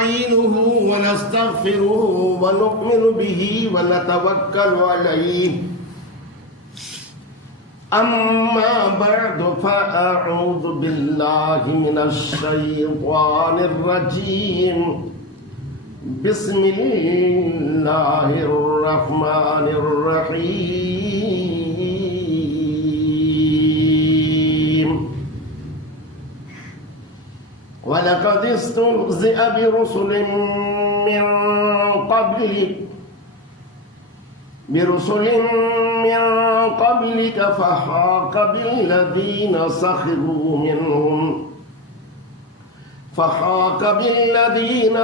نستعينه ونستغفره ونؤمن به ونتوكل عليه أما بعد فأعوذ بالله من الشيطان الرجيم بسم الله الرحمن الرحيم ولقد استهزئ برسل من قبلك فحاق بالذين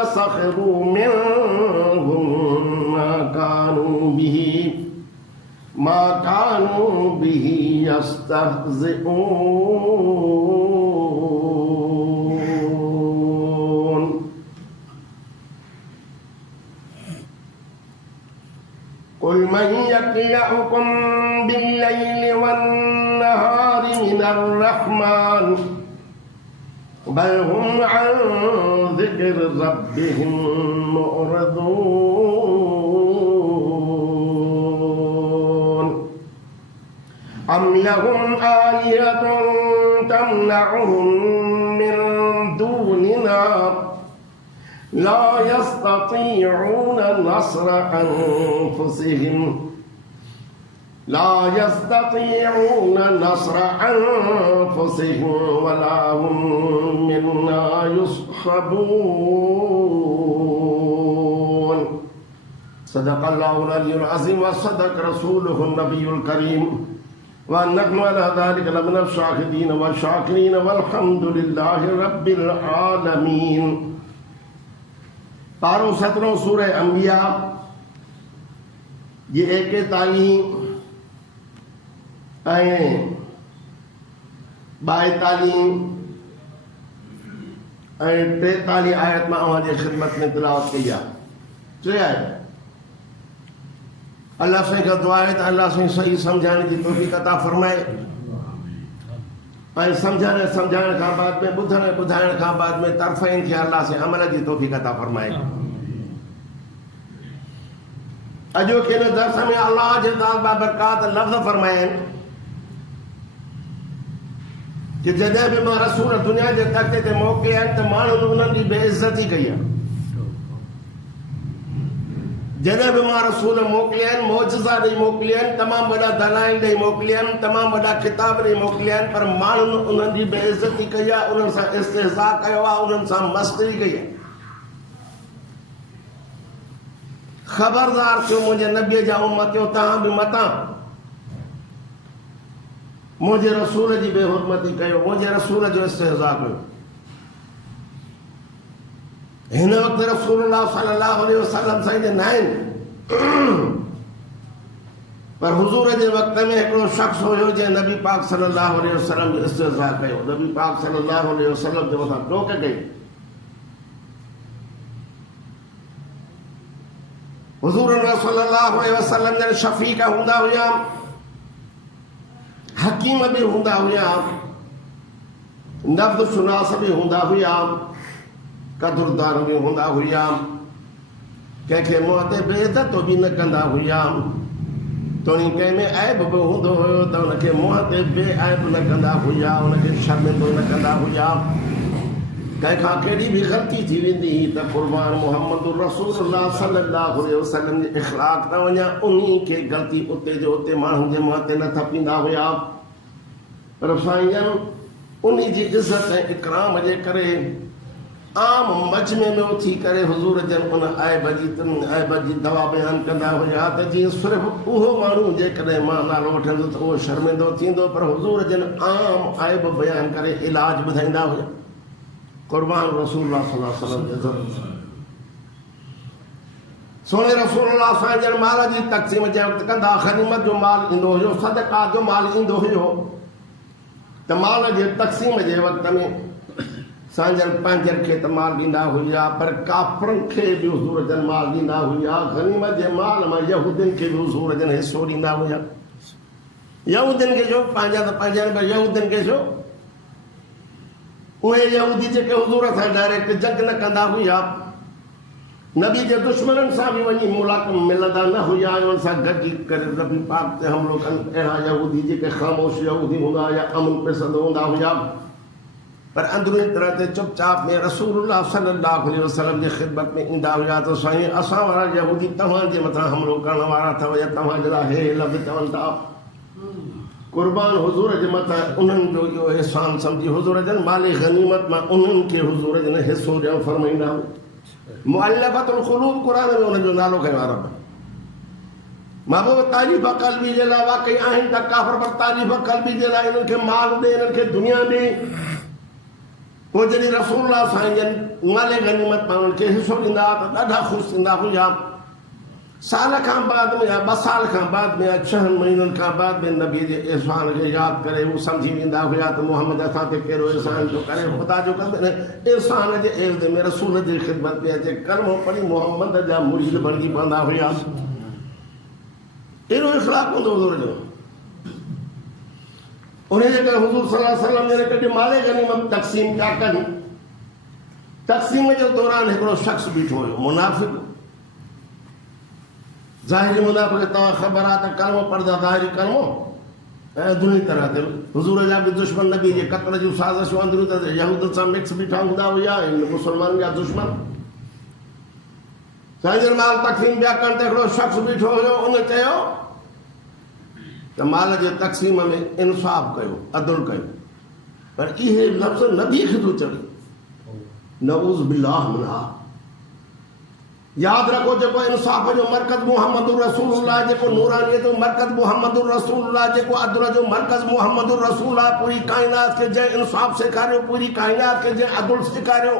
سخروا منهم ما كانوا به يستهزئون قل من يكلأكم بالليل والنهار من الرحمن بل هم عن ذكر ربهم معرضون أم لهم آلهة تمنعهم من دوننا لا يستطيعون نصر أنفسهم ولا هم منا يصحبون صدق الله العلي العظيم وصدق رسوله النبي الكريم ونحن على ذلك لمن الشاهدين والشاكرين والحمد لله رب العالمين पारों 17 सूरह अंबिया ये 41 ऐं 42 ऐं 43 आयत में अवां जी खिदमत में तिलावत कई आहे। टे आयत अल्लाह साईं खां दुआ आहे त अल्लाह साईं सही सम्झाइण जी तौफ़ीक़ अता फरमाए ऐं सम्झाइण खां बाद में ॿुधाइण खां बाद में तरफ़इन खे अल्लाह से अमल जी तौफ़ीक़ अता फरमाए। अॼो के दर्स में अल्लाह जे बाबरकात लफ़्ज़ फरमाइनि कि जॾहिं बि मां रसूल दुनिया जे तख़्ते ते मोकिलिया आहिनि त माण्हुनि उन्हनि जी बेइज़्ज़ती कई आहे। जॾहिं बि मां रसूल मोकिलिया आहिनि मौजज़ा ॾेई मोकिलिया आहिनि, तमामु वॾा दलाइल ॾेई मोकिलिया आहिनि, तमामु वॾा किताब ॾेई मोकिलिया आहिनि, पर माण्हुनि उन्हनि जी बेइज़्ज़ती कई आहे, उन्हनि सां इस्तिहज़ा कयो आहे, उन्हनि सां मस्करी कई आहे। ख़बरदार थियो मुंहिंजे नबीअ जा उम्मतियो, तव्हां बि मतां मुंहिंजे रसूल जी बेहुरमती कयो, मुंहिंजे रसूल जो इस्तिहज़ा कयो। हिन वक़्तु रसूलुल्लाह सल्लल्लाहु अलैहि वसल्लम साईं जे न आहिनि, पर हुज़ूर जे वक़्त में हिकिड़ो शख़्स हुयो जंहिं नबी पाक सल्लल्लाहु अलैहि वसल्लम जो इस्तिहज़ा कयो, नबी पाक सल्लल्लाहु अलैहि वसल्लम जे मथां टोक कई। हुज़ूर सल्लल्लाहु अलैहि वसल्लम जन शफ़ीक़ हूंदा हुया, हकीम भी हूंदा हुया, नब्ज़ शुनास भी हूंदा हुया, कदुरदार भी हूंदा हुया, कंहिंखे मुंहं ते बेइज़्ज़त भी न कंदा हुया, तोणी कंहिं में ऐब बि हूंदो हुयो त उनखे मुंहं ते बेऐब न कंदा हुया, उनखे शर्मिंदो न कंदा हुया। कंहिंखां केॾी बि ग़लती थी वेंदी त क़ुर्बान मुहम्मद रसूलुल्लाह सल्लल्लाहु अलैहि वसल्लम जे इख़लाक़ न वञा, उन्ही खे ग़लती उते जो उते माण्हुनि जे मुंहं ते न थपींदा हुया। पर साईं उन्ही जी इज़त ऐं इकराम जे करे आम मजमे में उथी करे हुज़ूर जन उन ऐब जी दवा बयान कंदा हुया त जीअं सिर्फ़ु उहो माण्हू जेकॾहिं मां नालो वठंदो त उहो शर्मिंदो थींदो, पर हुज़ूर जन आम ऐब बयान करे इलाज ॿुधाईंदा हुया। कुर्बान रसूलुल्लाह सल्लल्लाहु अलैहि वसल्लम सोने रसूलुल्लाह साईं जन माल जी तक़सीम जे वक़्तु कंदा, ग़नीमत जो माल ईंदो हुयो, सदका जो माल ईंदो हुयो, त माल जे तक़सीम जे वक़्त में साईं जन पंहिंजनि खे त माल ॾींदा हुया, पर काफ़रनि खे बि हुज़ूर जन माल ॾींदा हुया। ग़नीमत जे माल मां यहूदियुनि खे बि हुज़ूर जन हिसो ॾींदा हुया। यहूदियुनि खे छो, पंहिंजा त पंहिंजा, पर यहूदियुनि खे छो? उहे यहूदी जेके हुज़ूर सां डायरेक्ट जंग न कंदा हुया, नबी के दुश्मनन सां बि वञी मुलाक़ात मिलंदा न हुया, उन सां गॾिजी करे नबी पाक ते हमलो कनि। अहिड़ा यहूदी जेके ख़ामोश यहूदी हूंदा या अमन पसंद हूंदा हुया, पर अंदरूनी तरह ते चुपचाप में रसूलुल्लाह सल्लल्लाहु अलैहि वसल्लम जी ख़िदमत में ईंदा हुया। त साईं असां वारा यहूदी तव्हांजे मथां हमलो करण वारा अथव या तव्हांजे लाइ हे लफ़्ज़ चवनि था, कुर्बान हुज़ूर जे मथां उन्हनि जो इहो एहसान सम्झी हुज़ूर जन माले गनीमत मां उन्हनि खे हुज़ूर जन हिसो ॾियणु फरमाईंदा। मुअल्लफ़तुल क़ुलूब क़ुरान में उन्हनि जो नालो खयो आहे। महबूब तारीफ़ क़ल्बी जे लाइ वाक़ई आहिनि त काफ़िर, पर तारीफ़ क़ल्बी जे लाइ इन्हनि खे माल ॾे, इन्हनि खे दुनिया ॾे। पोइ जॾहिं रसूलुल्लाह साईं जन माले गनीमत मां उन्हनि खे हिसो ॾींदा त ॾाढा ख़ुशि थींदा हुया। साल खां बाद में या 2 साल खां बाद में या 6 महीननि खां बाद में नबी जे एहसान खे यादि करे हू सम्झी वेंदा हुया त मोहम्मद असां ते कहिड़ो एहसान थो करे। ख़ुदा जो कंदे एहसान जे एवज़ में रसूल जी ख़िदमत में अचे कलमो पढ़ी मोहम्मद जा मुरीद बणिजी पवंदा हुया। अहिड़ो इख़लाक़ हूंदो हुज़ूर जो। उन जे करे हुज़ूर सल्लल्लाहु अलैहि वसल्लम जॾहिं कॾहिं माले गनीमत तक़सीम पिया कनि, तक़सीम जे दौरान हिकिड़ो शख़्स बीठो हुयो, मुनाफ़िक़। ज़ाहिरी मुनाफ़िक़ तव्हां ख़बर आहे त कलमो पढ़ंदा, ज़ाहिरी कलमो ऐं अंदरूनी तरह ते हुज़ूर जा बि दुश्मन नबी जे क़त्ल जूं साज़िशूं अंदरूनी तरह यहूद सां मिक्स बीठा हूंदा हुया, मुस्लमाननि जा दुश्मन। साईं जन माल तक़सीम पिया कनि त हिकिड़ो शख़्स बीठो हुयो। उन चयो त माल जे तक़सीम में इंसाफ़ कयो, अदल कयो, पर इहे लफ़्ज़ नबी खे थो चवे। नऊज़ बिल्लाह मिनहा। यादि रखो, जेको इंसाफ़ जो मरकज़ मुहम्मदुर रसूलुल्लाह, जेको नूरानीअ जो मरकज़ मुहम्मदुर रसूलुल्लाह, जेको अदल जो मरकज़ मुहम्मदुर रसूलुल्लाह, पूरी काइनात खे जंहिं इंसाफ़ सेखारियो, पूरी काइनात खे जंहिं अदल सेखारियो,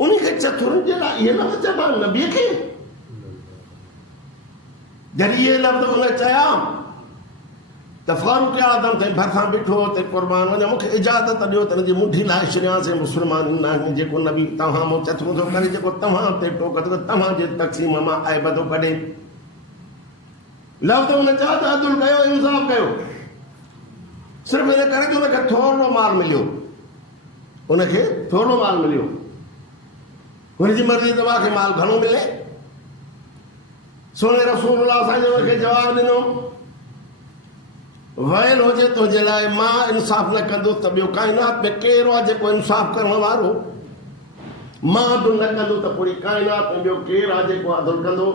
उन खे चतुरनि जे लाइ इहे लफ़्ज़ चइबा नबीअ खे। जॾहिं इहे लफ़्ज़ उन चया त फारूक आज़म ते भरिसां बीठो ते कुर्बान वञे, मूंखे इजाज़त ॾियो त हिनजी मुठी लाइ छॾियांसीं। मुस्लमान न जेको नबी तव्हां मूं चथरो थो करे, जेको तव्हां ते टोक थो, तव्हांजे तक़सीम मां ऐब थो कढे। लफ़्ज़ उन चया त अदल कयो, इंसाफ़ कयो। सिर्फ़ु इन करे त उनखे थोरो माल मिलियो, उनखे थोरो माल मिलियो। हुनजी मर्ज़ी तव्हांखे माल घणो मिले। सोने रसूलुल्लाह साईं उनखे जवाबु ॾिनो, वयल हुजे तुंहिंजे लाइ, मां इंसाफ़ न कंदुसि त ॿियो काइनात में केरु आहे जेको इंसाफ़ करण वारो। मां अदल न कंदो त पूरी काइनात में ॿियो केरु आहे जेको अदल कंदो।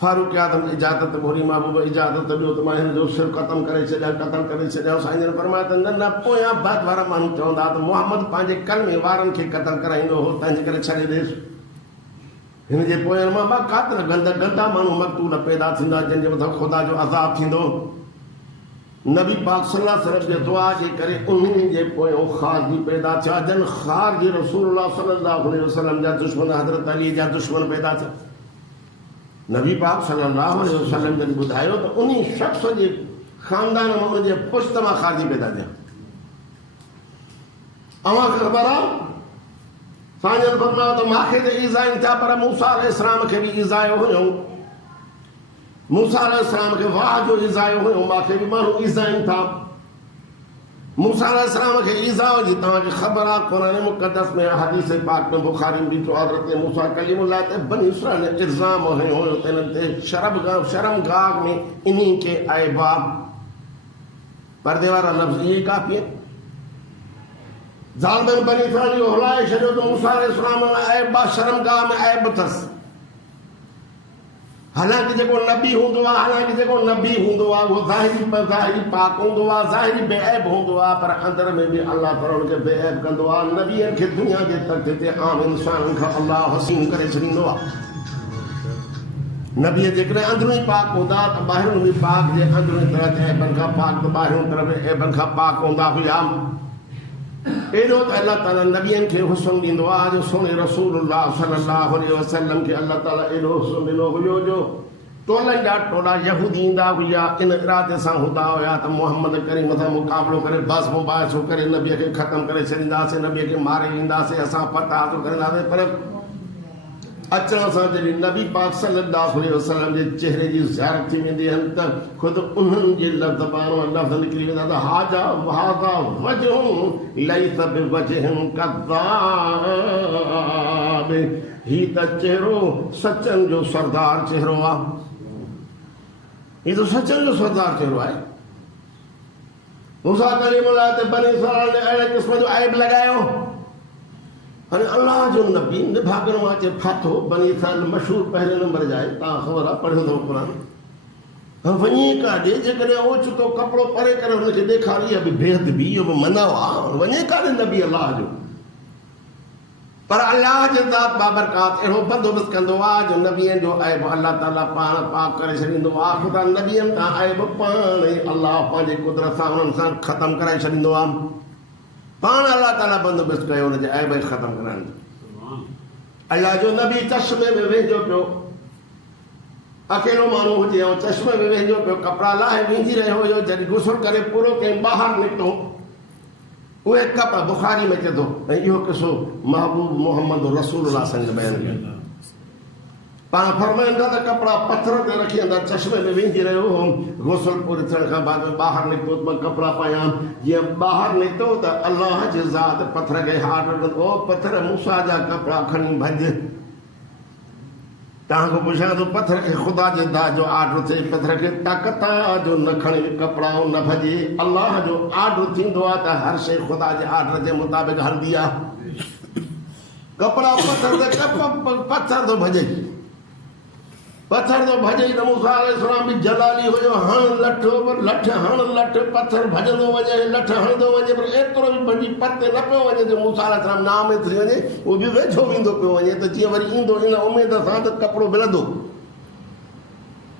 फारूक आज़म इजाज़त घुरी, महबूब इजाज़त ॾियो त मां हिन जो सिर क़तल करे छॾियां, क़तल करे छॾियां। साईं जन फरमाया त न न, पोयां बाद वारा माण्हू चवंदा त मोहम्मद पंहिंजे कलमे वारनि खे क़तल कराईंदो हो, तंहिंजे करे छॾे ॾेसि। हिन जे पोयनि मां कातिल गंदा माण्हू मक़तूल पैदा थींदा, जंहिंजे मथां ख़ुदा जो अज़ाब थींदो। नबी पाक सल्लल्लाहु अलैहि वसल्लम जे दुआ जे करे उन्हनि जे पोयों ख़ारजी पैदा थिया। जन ख़ारजी रसूलुल्लाह सल्लल्लाहु अलैहि वसल्लम जा दुश्मन, हज़रत अली जा दुश्मन पैदा थिया। नबी पाक सल्लल्लाहु अलैहि वसल्लम जन ॿुधायो त उन शख़्स जे ख़ानदान में, उनजे पुश्त मां ख़ारजी पैदा थिया। अव्हांखे ख़बर आहे, साईं जन फरमायो त मूंखे त ईज़ाइन थिया, पर मूसा अलैहिस्सलाम खे बि ईज़ायो हुयो। मूसा अलैहिस्सलाम खे वाह जो ईज़ायो हुयो, मूंखे बि माण्हू ईज़ाइन था। मूसा अलैहिस्सलाम खे ईज़ा जी तव्हांखे ख़बर आहे, क़ुरान मुक़द्दस में, हदीस पाक में, बुखारी में ॾिठो, हज़रत मूसा कलीमुल्लाह ते बनी इसराईल ने इल्ज़ाम हयो हुयो त हिननि ते शर्मगाह में इन्ही खे ऐबा। पर्दे वारा लफ़्ज़ इहे काफ़ी आहिनि। ज़ालिमनि बनी इसराईल इहो हलाए छॾियो त मूसा अलैहिस्सलाम में ऐबा, शर्मगाह में ऐब अथसि। हालांकि जेको नबी हूंदो आहे, उहो ज़ाहिरी पाक हूंदो आहे, ज़ाहिरी बेऐब हूंदो आहे, पर अंदर में बि अल्लाह ताला हुनखे बेऐब कंदो आहे। नबीअनि खे दुनिया जे तख़्त ते आम इंसाननि खां अल्लाह हसीन करे छॾींदो आहे। नबीअ जेकॾहिं अंदरूनी पाक हूंदा त ॿाहिरियों बि पाक, जे अंदरूनी तरह ते ऐबनि खां पाक त ॿाहिरियों तरफ़ ऐबनि खां पाक हूंदा हुया। एॾो त अल्लाह ताला नबीअनि खे हुस्न ॾींदो आहे। जो सोने रसूलुल्लाह सल्लल्लाहु अलैहि वसल्लम खे अल्लाह ताला एॾो हुस्न ॾिनो हुयो जो टोलनि जा टोला यहूदी ईंदा हुया, इन इरादे सां हूंदा हुया त मोहम्मद करीम सां मुक़ाबिलो करे, बस मुबाहिसो करे नबीअ खे ख़तमु करे छॾींदासीं, नबीअ खे मारे ईंदासीं, असां फतह हासिल कंदासीं। पर अचण सां जॾहिं नबी पाक सल्लल्लाहु अलैहि वसल्लम जे चेहरे जी ज़ियारत थी वेंदी आहिनि त ख़ुदि उन्हनि जे लफ़्ज़ निकिरी वेंदा त हाजा वजहुन लैस बिवजहिन कज़्ज़ाब। जवाब ही त चेहरो सचन जो सरदार चेहरो आहे। ही तो सचन जो सरदार चेहरो आहे। मूसा कलीमुल्लाह ते बनी इस्राईल ने अहिड़े क़िस्म जो ऐब लगायो। हाणे अल्लाह जो नबी निभागण मां अचे फाथो बनी इस्राईल मशहूर पहले नंबर जाए, तव्हां ख़बर आहे, पढ़ियो अथव क़ुर। वञी काॾे जेकॾहिं ओचितो कपिड़ो परे करे हुनखे ॾेखारी आहे बेअदबी, इहो बि मना आहे, वञे काॾे नबी अलाह जो। पर अल्लाह जे ज़ात बाबरकात अहिड़ो बंदोबस्तु कंदो आहे जो नबीअ जो ऐब अल्लाह ताला पाण पाक करे छॾींदो आहे। ख़ुदा नबीअनि खां ऐब पाण ई अल्लाह पंहिंजे कुदरत सां उन्हनि सां ख़तमु कराए छॾींदो आहे। पाण अल्लाह ताला बंदोबस्तु कयो हुनजे ऐब खे ख़तमु कराइण जो। अल्लाह जो नबी चश्मे में वेझो पियो, अकेलो माण्हू हुजे ऐं चश्मे में वेझो पियो, कपिड़ा लाहे विझी रहियो हुयो, जॾहिं गुस्सो करे पूरो कयईं ॿाहिरि निकितो, उहे कप बुखारी में अचे थो। ऐं इहो किसो महबूब मोहम्मद रसूलुल्लाह संग बयान कयो। पाण फरमाइनि था त कपिड़ा पथर ते रखी अंदरि चश्मे में विझी रहियो हो, गुसल पूरे थियण खां बाद ॿाहिरि निकितो त कपिड़ा पायां। जीअं ॿाहिरि निकितो त अल्लाह जे ज़ात पथर खे ऑर्डर ॾिनो, ओ पथर मूसा जा कपिड़ा खणी भॼ। तव्हांखां पुछां थो, पथर खे ख़ुदा जे ज़ात जो ऑर्डर थिए, पथर खे ताक़त जो न खणे कपिड़ा न भॼे। अल्लाह जो ऑर्डर थींदो आहे त हर शइ ख़ुदा जे ऑर्डर जे मुताबिक़ हलंदी आहे। कपिड़ा पथर ते पथर थो भॼे, पत्थर तो भॼे त मूसा अलैहिस्सलाम बि जलाली हुयो, हण लठ हण लठ पत्थर भॼंदो वञे, लठ हणंदो वञे, पर एतिरो बि भॼी परते न पियो वञे जो मूसा अलैहिस्सलाम नाम में थी वञे, उहो बि वेझो वेंदो पियो वञे त जीअं वरी ईंदो इन उमेद सां त कपिड़ो मिलंदो।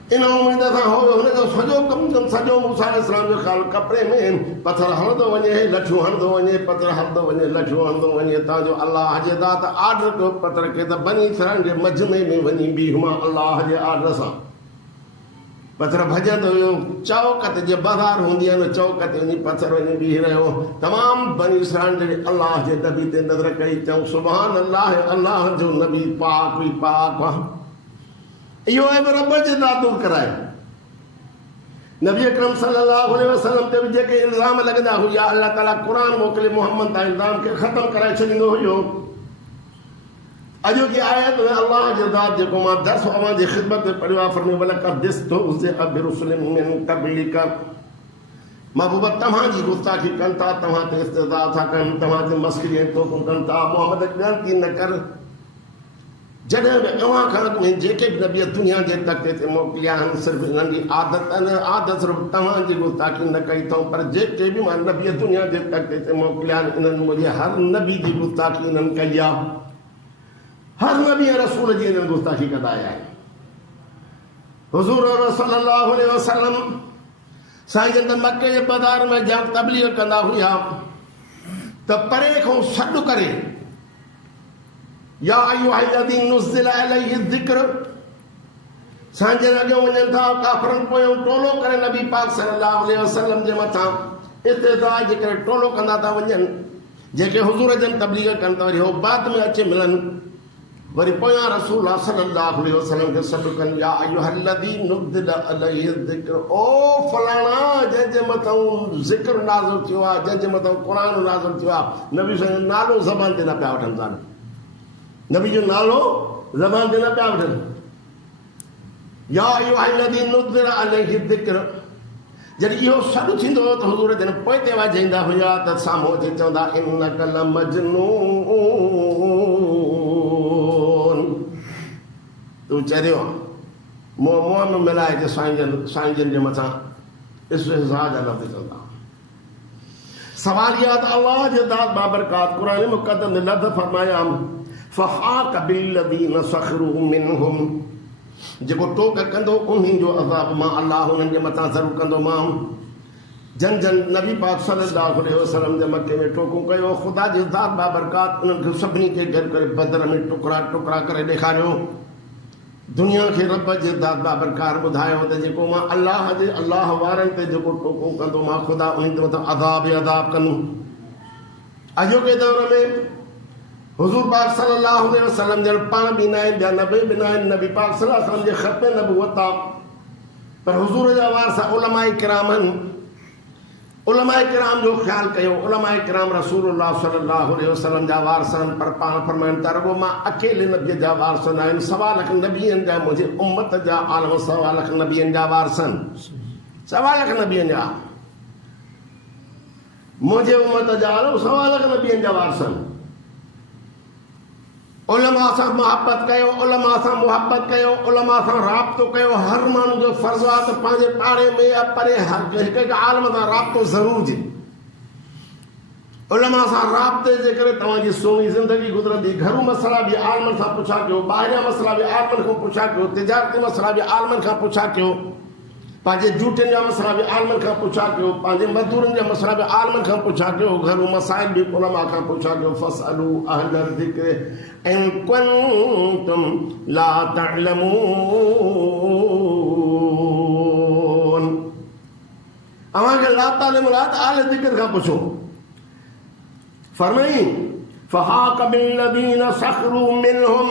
इन उमेद सां हुयो हुनजो सॼो कमु सॼो मूसा अलैहिस्सलाम जो ख़्यालु कपिड़े में पत्थर हणंदो वञे, लठूं हणंदो वञे, पत्थर हणंदो वञे, लठूं हणंदो वञे। तव्हांजो अलाह जे ज़ात ऑर्डर कयो पत्थर खे त बनी इस्राईल जे मजमे में वञी बीह मां अलाह जे ऑर्डर सां। पत्थर भॼंदो हुयो, चौकत जे बाज़ार हूंदी आहे न, चौकत ते वञी पत्थर वञी बीह रहियो। तमामु बनी इस्राईल जे अलाह जे नबी ते नज़र कई, चऊं सुभान अल्लाह, अल्लाह जो नबी पाक हुई, पाक आहे। इहो ऐब रब जे ज़ात दूर कराए। नबी अकरम सल्लल्लाहु अलैहि वसल्लम ते बि जेके इल्ज़ाम लॻंदा हुया, अल्लाह ताला क़ुर मोकिले मुहम्मद तां इल्ज़ाम खे ख़तमु कराए छॾींदो हुयो। अॼोकी आयत में अल्लाह जे ज़ात जेको मां दर्स अवां जी ख़िदमत में पढ़ियो आहे, फरमायो वलक़द इस्तहज़िअ बिरुसुलिन मिन क़ब्लिका, महबूबा तव्हांजी गुस्ताखी कनि था, तव्हां ते इस्तिहज़ा था कनि, तव्हांजे मस्खरी ऐं तोखूं कनि था। मोहम्मद ग़लती न कर, जॾहिं बि अव्हां खां अॻु में जेके बि नबी दुनिया जे तख़्ते ते मोकिलिया आहिनि, सिर्फ़ु इन्हनि जी आदत सिर्फ़ु तव्हांजी गुस्ताखी न कई अथऊं, पर जेके बि मां नबी दुनिया जे तख़्ते ते मोकिलिया आहिनि, इन्हनि मुंहिंजे हर नबी जी गुस्ताखी इन्हनि कई आहे। हर नबी ऐं रसूल जी इन्हनि गुस्ताखी कंदा आया आहिनि। हुज़ूर सल्लल्लाहु अलैहि वसल्लम साईं जन मके जे बाज़ार में जब तबलीग कंदा हुया त परे खां सॾु करे, या अय्युहल्लज़ीना नुज़्ज़िला अलैहि ज़िक्र, साईं जन अॻियां वञनि था, काफ़िरनि पोयां टोलो करे नबी पाक सल्लल्लाहु अलैहि वसल्लम जे मथां इस्तिहज़ा जे करे टोलो कंदा था वञनि। जेके हुज़ूर जन तबलीग कनि था, वरी उहो बाद में अचे मिलनि, वरी पोयां रसूल सल्लल्लाहु अलैहि वसल्लम खे सॾु कनि, या अय्युहल्लज़ीना नुज़्ज़िला अलैहि ज़िक्र, ओ फलाणा जंहिंजे मथां ज़िक्र नाज़िल थियो आहे, जंहिंजे मथां क़ुर नाज़िल थियो आहे। नबी जो नालो ज़बान ते न पिया वठनि था, नबी जो नालो ज़बान ते न पिया वठनि। या अय्युहल्लज़ीना नुज़्ज़िला अलैहि ज़िक्र, जॾहिं इहो सॾु थींदो हो त हुज़ूर जन पोइ ते वाजाईंदा हुया त साम्हूं अची चवंदा, इन्नका लमजनून, तूं चरियो मुंहं में मिलाए के साईं जन जे मथां इस्तिहज़ा जा लफ़्ज़ चवंदा। सवाल इहा त अल्लाह जे ज़ात बाबरकात क़ुर मुक़द्दस ने लफ़्ज़ फरमाया, फ़हाक़ बिल्लज़ीना सख़िरू मिनहुम, जेको टोक कंदो उन्हनि जो अज़ाब मां अल्लाह उन्हनि जे मथां ज़रूरु कंदो। मां जन जन नबी पाक सल्लल्लाहु अलैहि वसल्लम जे मके में टोकूं कयो, ख़ुदा जी ज़ात बाबरकात उन्हनि खे सभिनी खे गॾु करे बदर में टुकड़ा टुकड़ा करे ॾेखारियो। दुनिया खे रब जे ज़ात बाबरकार ॿुधायो त जेको मां अल्लाह वारनि ते जेको टोकूं कंदो, मां ख़ुदा उन्हनि जे मथां अज़ाब कंदुमि। अॼोके दौर में हुज़ूर पाक सल्लल्लाहु अलैहि वसल्लम जन पाण बि न आहिनि, ॿिया नबी बि न आहिनि, नबी पाक सल्लल्लाहु अलैहि वसल्लम जे ख़त नबूवत आहे, पर हुज़ूर जा वारसा उलमाए किराम आहिनि। उलमाए किराम जो ख्याल कयो। उलमाए किराम रसूलुल्लाह सल्लल्लाहु अलैहि वसल्लम जा वारसन पर पाण फरमाइनि था रुगो मां अकेले नबीअ जा वारसन आहिनि, 1.25 लाख नबीअनि जा मुंहिंजे उम्मत जा आलम 1.25 लाख नबीअनि जा वारसन, 1.25 लाख नबीअनि जा मुंहिंजे उम्मत जा आलम 1.25 लाख नबीअनि जा वारसन। उलमा सां मुहबत कयो, उलमा सां मुहबत कयो, उलमा सां राब्तो कयो। हर माण्हू जो फर्ज़ु आहे त पंहिंजे पाड़े में या परे हर हिकु आलम सां राब्तो ज़रूरु हुजे। उलमा सां राब्ते जे करे तव्हांजी सुहिणी ज़िंदगी गुज़रंदी। घरू मसइला बि आलमनि सां पुछा कयो, ॿाहिरियां मसइला बि आलमनि खां पुछा कयो, तिजारती मसइला बि आलमनि खां पुछा कयो, पंहिंजे जूटियुनि जा मसइला बि आलमनि खां पुछा कयो, पंहिंजे मज़दूरनि जा मसइला बि आलमनि खां पुछा कयो, घरू मसाइल बि उलमा खां पुछा कयो। फसअलू अहल ज़िक्र इन कुंतुम ला तअलमून। अव्हांखे ला तालिमुन आल ज़िक्र खां पुछो। फरमाई फहाक बिल्लज़ीन सख़रू मिनहुम,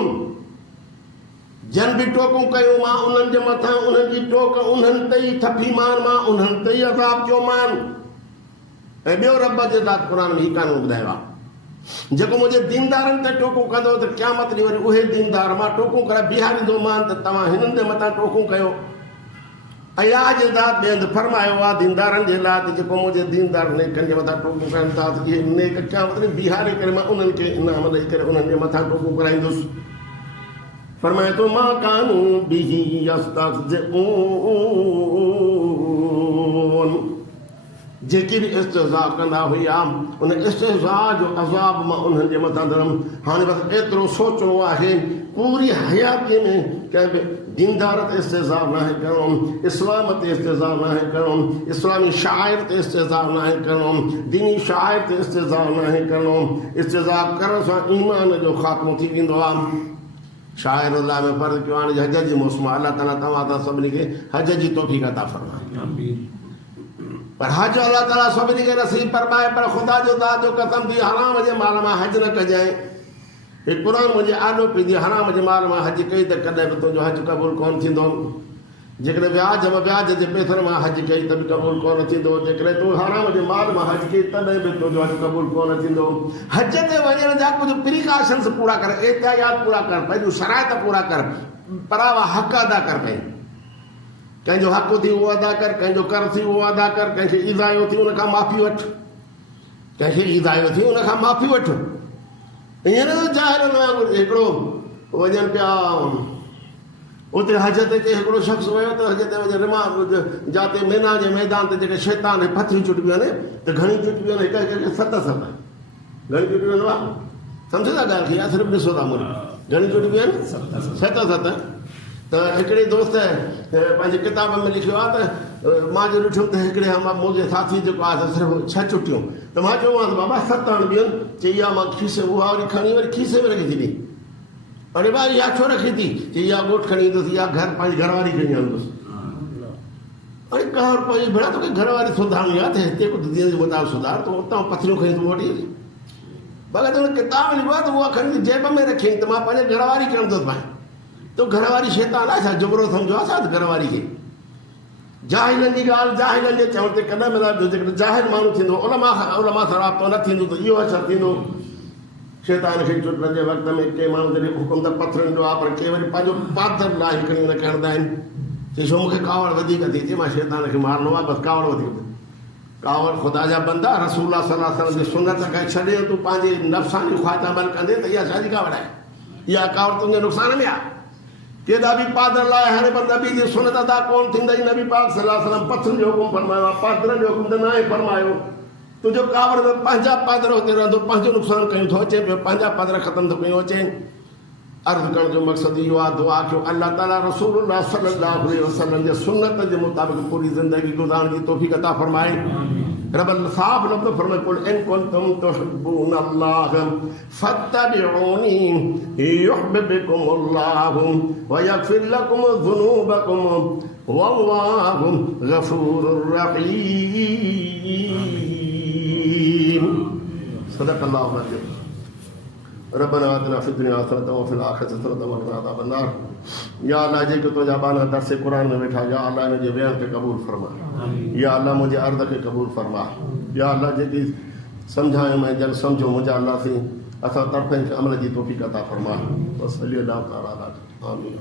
जन बि टोकूं कयो मां उन्हनि जे मथां उन्हनि जी टोक उन्हनि ते ई थपी मान, मां उन्हनि ते ई अज़ाब जो मान। ऐं ॿियो रब जे ज़ात क़ुर में ही कानून ॿुधायो आहे, जेको मुंहिंजे दीनदारनि ते टोकूं कंदो त क़यामत ॾींहुं वरी उहे दीनदार मां टोकूं करे बीहारींदो मान त तव्हां हिननि जे मथां टोकूं कयो। अल्लाह जे ज़ात ॿिए हंधि फरमायो आहे दीनदारनि जे लाइ त जेको मुंहिंजे दीनदार नेकनि जे मथां टोकूं कनि था त इहे नेक क़यामत ॾींहुं बीहारे करे मां उन्हनि खे इनाम ॾेई करे उन्हनि जे मथां टोकूं कराईंदुसि। फरमाए तो मां कानू बिही यस्तहज़िऊन, जेकी बि इस्तिहज़ा कंदा हुआ उन इस्तिहज़ा जो अज़ाब मां उन्हनि जे मथां धरम। हाणे बसि एतिरो सोचणो आहे पूरी हयातीअ में कंहिं बि दीनदार ते इस्तिहज़ा न आहे करिणो, इस्लाम ते इस्तिहज़ा न आहे करिणो, इस्लामी शाइर ते इस्तिहज़ा न आहे करिणो, दीनी शाइर ते इस्तिहज़ा न आहे करिणो। इस्तिहज़ा करण सां ईमान जो ख़ात्मो थी वेंदो आहे। शाइर अल्लाह में फर्ज़ कयो हाणे हज जी मौसम आहे, अल्लाह ताला तव्हां सां सभिनी खे हज जी तौफ़ीक़ अता फरमाए। पर हज अल्लाह ताला सभिनी खे नसीब फरमाए, पर ख़ुदा जो ज़ात जो कसम थी हराम जे माल मां हज न कजांइ। हीउ क़ुर मुंहिंजे आॾो पई थी हराम जे माल मां हज कई त कॾहिं बि तुंहिंजो हज क़बूल कोन थींदो। जेकॾहिं व्याज जे पैसनि मां हज कई त बि क़बूल कोन थींदो। जेकॾहिं तूं हराम जे माल मां हज कई तॾहिं बि तुंहिंजो हज क़बूल कोन थींदो। हज ते वञण जा कुझु प्रिकॉशन्स पूरा कर, एहतियात पूरा कर, पंहिंजूं शराइत पूरा कर, परावा हक़ अदा कर। कंहिंजो हक़ थी उहो अदा कर, कंहिंजो कर थी उहो अदा कर, कंहिंखे ईज़ायो थी उनखां माफ़ी वठ, कंहिंखे ईज़ायो थी उनखां माफ़ी वठ। हींअर जाहिर हिकिड़ो वञनि पिया उते हज ते हिकिड़ो शख़्स वियो त हज ते वञे रिमा जाते मीना जे मैदान ते जेके शैतान पथरियूं चुटिबियूं आहिनि त घणियूं चुटिबियूं आहिनि, हिकु 7 घणी चुटिबियूं आहिनि, सम्झो था ॻाल्हि खे या सिर्फ़ु ॾिसो था मुंहिंजी घणी चुटिबियूं आहिनि 7 त हिकिड़े दोस्त पंहिंजे किताब में लिखियो आहे त मां जो ॾिठो त हिकिड़े मुंहिंजे साथी जेको आहे सिर्फ़ु 6 चुटियूं त मां चयोमांसि बाबा 7 ॿियूं चई इहा मां खीसे उहा वरी खणी वरी खीसे में रखी थी ॾे। अरे भाई इहा छो रखी थी? चई इहा ॻोठ खणी ईंदुसि, इहा घर पंहिंजी घरवारी खणी हलंदुसि। अरे कहर पई भेणा तोखे घरवारी सुधारणी आहे त हिते कुझु दीन जे मुताबिक़ सुधार, तूं उतां पथरियूं खणी तूं वठी बाक़ी त किताब लिखियो आहे त उहा खणी जेब में रखी त मां पंहिंजे घरवारी खणंदुसि भाई। तो घरवारी शैतान आहे छा? जुबरो सम्झो आहे छा घरवारी खे? जाहिलनि जी ॻाल्हि जाहिलनि जे चवण ते कॾहिं मिलाइजो। जेकॾहिं जाहिल माण्हू थींदो उलमा सां राब्तो न थींदो त इहो असरु थींदो। शैतान खे चुटण जे वक़्त में के माण्हू जॾहिं हुकुम त पथरनि जो आहे, पर के वरी पंहिंजो पादर लाइ खणी हुन खे हणंदा आहिनि। चई छो मूंखे कावड़ वधीक थी थिए, मां शैतान खे मारणो आहे, बसि कावड़ वधीक। कावड़ ख़ुदा जा बंदा रसूल सल्लल्लाहु अलैहि वसल्लम जी सुनत खे छॾे तूं पंहिंजे नफ़्सानी ख़्वाहिश अमल कंदे त इहा छाजी कावड़ आहे? इहा कावड़ तुंहिंजे नुक़सान में आहे। केॾा बि पादर लाइ हाणे पर नबी जी सुनत अदा कोन थींदई। नबी पाक सल्लल्लाहु अलैहि वसल्लम पथरनि जो हुकुम फरमायो आहे, पादरनि जो हुकुम त न आहे फरमायो। तुंहिंजो कावड़ में पंहिंजा पादर हुते रहंदो, पंहिंजो नुक़सानु कयूं थो अचे पियो, पंहिंजा पादर ख़तमु थो कयूं अचे। अर्ज़ु करण जो मक़सदु इहो आहे, दुआ कयो अल्लाह ताला रसूलुल्लाह सल्लल्लाहु अलैहि वसल्लम जे सुन्नत जे मुताबिक़ पूरी ज़िंदगी गुज़ारण जी तौफ़ीक़ अता फरमाए। रब साफ़ लफ़्ज़ फरमाए कुल इन कुंतुम तुहिब्बूनल्लाह फत्तबिऊनी युहिब्बुकुमुल्लाह व यग़फिर लकुम ज़ुनूबकुम वल्लाहु गफ़ूरुर रहीम। सदक़ल्लाहु अज़ीम। रब्बना आतिना फिद दुनिया हसनतन व फिल आखिरति हसनतन व क़िना अज़ाबन्नार। या अल्लाह जेके तुंहिंजा बाना दर्स कुरान में वेठा, या अल्लाह इनजे बयान खे क़बूल फरमा। या अल्लाह मुंहिंजे अर्ज़ खे क़बूल फरमा। या अल्लाह जेकी सम्झायो मैं जन सम्झो मुंहिंजा अल्लाह से असां तरफ़नि खे अमल जी तौफ़ीक़ अता फरमा। वसल्ली अल्लाह तआला अला आमीन।